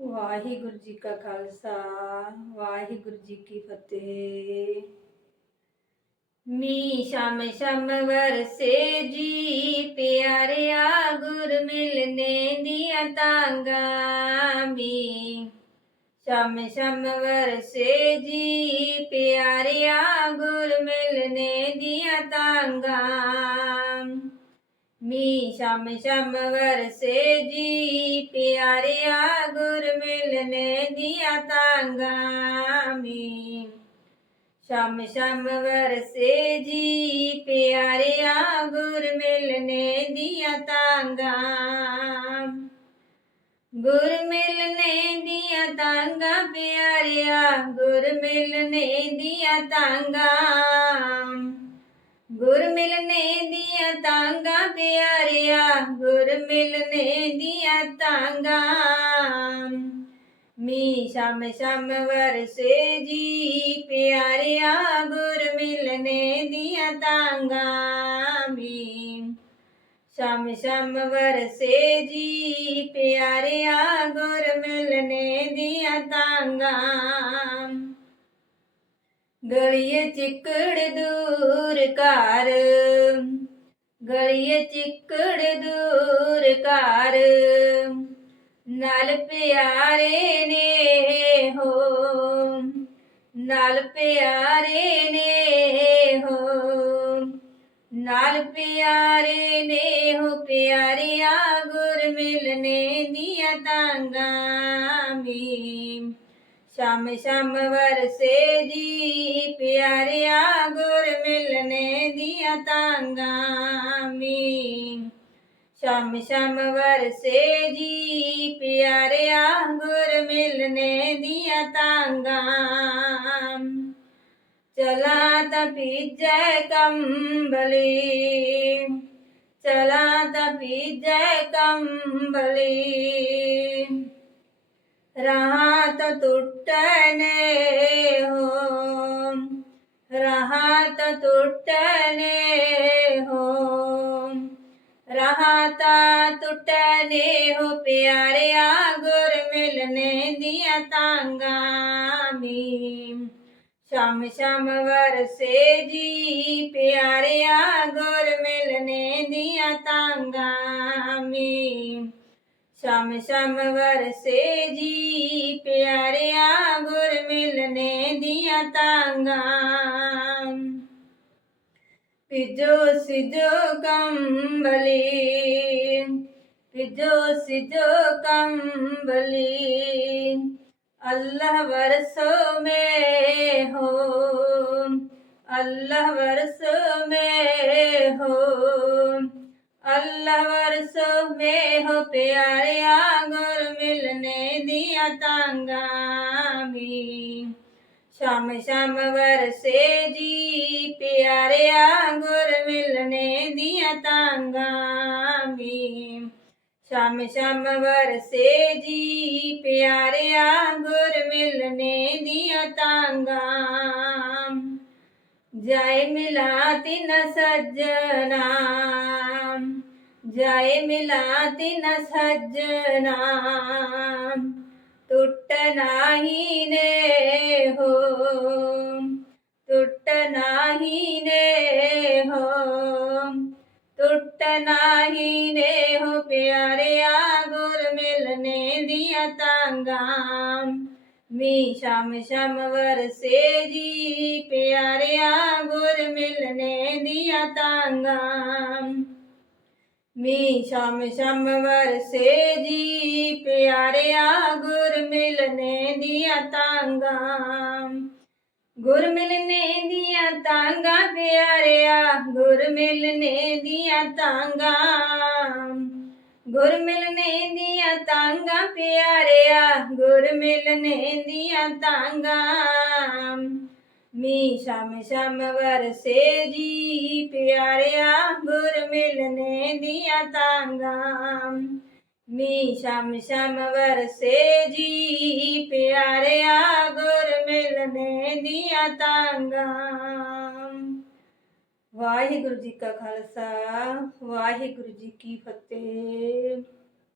ਵਾਹਿਗੁਰੂ ਜੀ ਕਾ ਖਾਲਸਾ, ਵਾਹਿਗੁਰੂ ਜੀ ਕੀ ਫਤਿਹ। ਮੀ ਸ਼ਮ ਸ਼ਮ ਵਰਸੇ ਜੀ ਪਿਆਰਿਆ ਗੁਰ ਮਿਲਨੇ ਦੀਆਂ ਤਾਂਗਾ। ਮੀ ਸ਼ਮ ਸ਼ਮ ਵਰਸੇ ਜੀ ਪਿਆਰਿਆ ਗੁਰ ਮਿਲਨੇ ਦੀਆਂ ਤਾਂਗਾ। ਮੀ ਸ਼ਮ ਸ਼ਮ ਵਰਸੇ ਜੀ ਪਿਆਰਿਆ ਗੁਰ ਮਿਲਨੇ ਦੀਆਂ ਤਾਂਗਾ। ਮੀ ਸ਼ਮ ਸ਼ਮ ਵਰਸੇ ਜੀ ਪਿਆਰਿਆ ਗੁਰ ਮਿਲਨੇ ਦੀਆਂ ਤਾਂਗਾ। ਗੁਰ ਮਿਲਨੇ ਦੀਆਂ ਤਾਂਗਾ ਪਿਆਰਿਆ ਗੁਰ ਮਿਲਨੇ ਦੀਆਂ ਤਾਂਗਾ। ਗੁਰ ਮਿਲਨੇ ਦੀਆਂ ਤਾਂਗਾ ਪਿਆਰਿਆ, ਗੁਰ ਮਿਲਨੇ ਦੀਆਂ ਤਾਂਗਾ। ਮੀ ਸ਼ਮ ਸ਼ਮ ਵਰਸੇ ਜੀ ਪਿਆਰਿਆ, ਗੁਰ ਮਿਲਨੇ ਦੀਆਂ ਤਾਂਗਾ। ਮੀ ਸ਼ਮ ਸ਼ਮ ਵਰਸੇ ਜੀ ਪਿਆਰਿਆ, ਗੁਰ ਮਿਲਨੇ ਦੀਆਂ ਤਾਂਗਾ। ਗਲੀਏ ਚਿੱਕੜ ਦੂਰ ਘਰ। ਗਲੀਏ ਚਿੱਕੜ ਦੂਰ ਘਰ। ਨਾਲ ਪਿਆਰੇ ਨੇ ਹੋ। ਨਾਲ ਪਿਆਰੇ ਨੇ ਹੋ। ਨਾਲ ਪਿਆਰੇ ਨੇ ਹੋ ਪਿਆਰਿਆ, ਗੁਰ ਮਿਲਨੇ ਦੀਆਂ ਤਾਂਗਾ ਮੀ ਸ਼ਮ ਸ਼ਮ ਵਰਸੇ ਜੀ, ਪਿਆਰਿਆ ਗੁਰ ਮਿਲਨੇ ਦੀਆਂ ਤਾਂਗਾ ਮੀ। ਸ਼ਮ ਸ਼ਮ ਵਰਸੇ ਜੀ, ਪਿਆਰਿਆ ਗੁਰ ਮਿਲਨੇ ਦੀਆਂ ਤਾਂਗਾ। ਚਲਾ ਤਾਂ ਭੀਜੈ ਕੰਬਲੀ, ਚਲਾ ਤਾਂ ਭੀਜੈ ਕੰਬਲੀ ਰਾਤ ਟੁੱਟਨੇ ਹੋ ਰਾਤ ਟੁੱਟਨੇ ਹੋ ਰਾਤ ਟੁੱਟਨੇ ਹੋ ਪਿਆਰਿਆ ਗੁਰ ਮਿਲਨੇ ਦੀਆਂ ਤਾਂਗਾ ਮੀ ਸ਼ਮ ਸ਼ਮ ਵਰਸੇ ਜੀ ਪਿਆਰਿਆ ਗੁਰ ਮਿਲਨੇ ਦੀਆਂ ਤਾਂਗਾ ਮੀ ਸ਼ਮ ਸ਼ਮ ਵਰਸੇ ਜੀ, ਪਿਆਰਿਆ ਗੁਰ ਮਿਲਨੇ ਦੀਆਂ ਤਾਂਗਾ। ਪਿਜੋ ਸਿਜੋ ਕੰਬਲੀ ਪਿਜੋ ਸਿਜੋ ਕੰਬਲੀ। ਅੱਲਾਹ ਵਰਸੋ ਮੇ ਹੋ ਅੱਲਾਹ ਵਰਸੋ ਮੇ ਹੋ ਅੱਲਾ ਵਰਸੋ ਮੇ ਹੋ ਪਿਆਰਿਆ, ਗੁਰ ਮਿਲਨੇ ਦੀਆਂ ਤਾਂਗਾ ਮੀ ਸ਼ਮ ਸ਼ਮ ਵਰਸੇ ਜੀ ਪਿਆਰਿਆ, ਗੁਰ ਮਿਲਨੇ ਦੀਆਂ ਤਾਂਗਾ ਮੀ ਸ਼ਮ ਸ਼ਮ ਵਰਸੇ ਜੀ ਪਿਆਰਿਆ, ਗੁਰ ਮਿਲਨੇ ਦੀਆਂ ਤਾਂਗਾ ਜਾਏ ਮਿਲਾਤੀ ਨ ਸੱਜਣਾ। ਜਾਏ ਮਿਲਾਤੀ ਨ ਸੱਜਣਾ, ਟੁੱਟ ਨਾਹੀ ਨੇ ਹੋ, ਟੁੱਟ ਨਾਹੀ ਨੇ ਹੋ, ਟੁੱਟ ਨਾਹੀ ਨੇ ਹੋ ਪਿਆਰਿਆ ਗੁਰ ਮਿਲਨੇ ਦੀਆਂ ਤਾਂਗਾ। ਮੀ ਸ਼ਮ ਸ਼ਮ ਵਰਸੇ ਜੀ ਪਿਆਰਿਆ ਗੁਰ ਮਿਲਨੇ ਦੀਆਂ ਤਾਂਗਾ। ਮੀ ਸ਼ਮ ਸ਼ਮ ਵਰਸੇ ਜੀ ਪਿਆਰਿਆ ਗੁਰ ਮਿਲਨੇ ਦੀਆਂ ਤਾਂਗਾ। ਗੁਰ ਮਿਲਨੇ ਦੀਆਂ ਤਾਂਗਾ ਪਿਆਰਿਆ ਗੁਰ ਮਿਲਨੇ ਦੀਆਂ ਤਾਂਗਾ। ਗੁਰ ਮਿਲਨੇ ਦੀਆਂ ਤਾਂਗਾ ਪਿਆਰਿਆ ਗੁਰ ਮਿਲਨੇ ਦੀਆਂ ਤਾਂਗਾ। ਮੀ ਸ਼ਮ ਸ਼ਮ ਵਰਸੇ ਜੀ ਪਿਆਰਿਆ ਗੁਰ ਮਿਲਨੇ ਦੀਆਂ ਤਾਂਗਾ। ਮੀ ਸ਼ਮ ਸ਼ਮ ਵਰਸੇ ਜੀ ਪਿਆਰਿਆ ਗੁਰ ਮਿਲਨੇ ਦੀਆਂ ਤਾਂਗਾ। ਵਾਹਿਗੁਰੂ ਜੀ ਕਾ ਖਾਲਸਾ, ਵਾਹਿਗੁਰੂ ਜੀ ਕੀ ਫਤਿਹ।